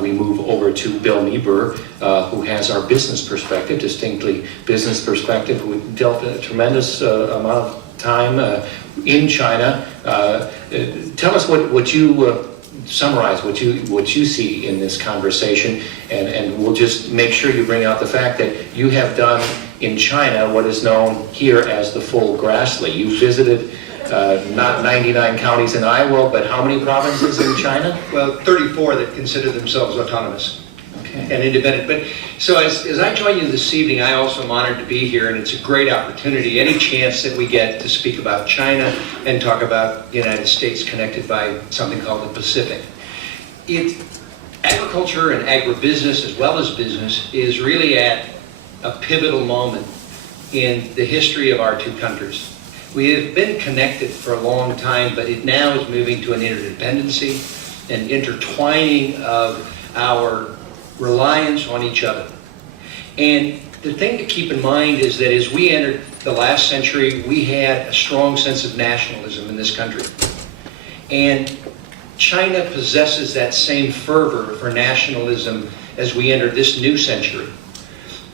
we move over to Bill Niebuhr, who has our business perspective, distinctly business perspective. We dealt a tremendous amount of time in China. Tell us what you summarize what you see in this conversation, and we'll just make sure you bring out the fact that you have done in China what is known here as the full Grassley. You visited not 99 counties in Iowa, but how many provinces in China? Well, 34 that consider themselves autonomous and independent. But so as I join you this evening, I also am honored to be here, and it's a great opportunity, any chance that we get to speak about China and talk about the United States connected by something called the Pacific. Agriculture and agribusiness, as well as business, is really at a pivotal moment in the history of our two countries. We have been connected for a long time, but it now is moving to an interdependency and intertwining of our reliance on each other. And the thing to keep in mind is that as we entered the last century, we had a strong sense of nationalism in this country. And China possesses that same fervor for nationalism as we entered this new century.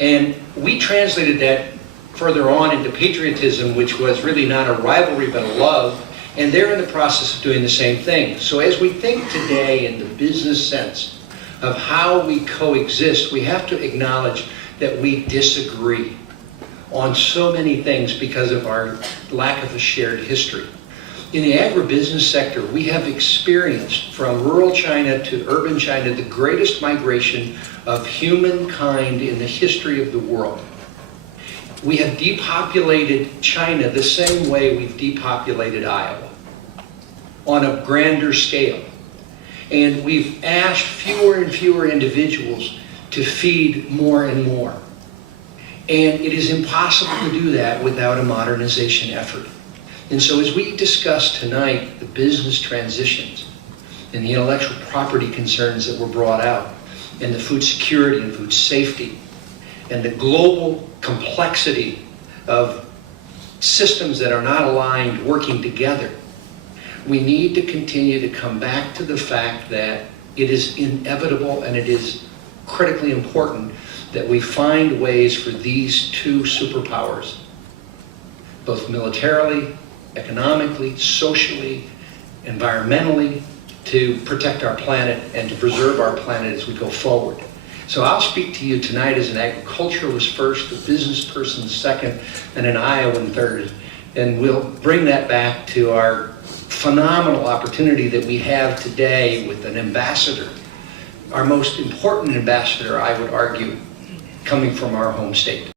And we translated that further on into patriotism, which was really not a rivalry but a love, and they're in the process of doing the same thing. So as we think today in the business sense of how we coexist, we have to acknowledge that we disagree on so many things because of our lack of a shared history. In the agribusiness sector, we have experienced from rural China to urban China the greatest migration of humankind in the history of the world. We have depopulated China the same way we've depopulated Iowa, on a grander scale. And we've asked fewer and fewer individuals to feed more and more. And it is impossible to do that without a modernization effort. And so as we discuss tonight the business transitions and the intellectual property concerns that were brought out, and the food security and food safety, and the global complexity of systems that are not aligned working together, we need to continue to come back to the fact that it is inevitable and it is critically important that we find ways for these two superpowers, both militarily, economically, socially, environmentally, to protect our planet and to preserve our planet as we go forward. So I'll speak to you tonight as an agriculturalist first, a business person second, and an Iowan third. And we'll bring that back to our phenomenal opportunity that we have today with an ambassador, our most important ambassador, I would argue, coming from our home state.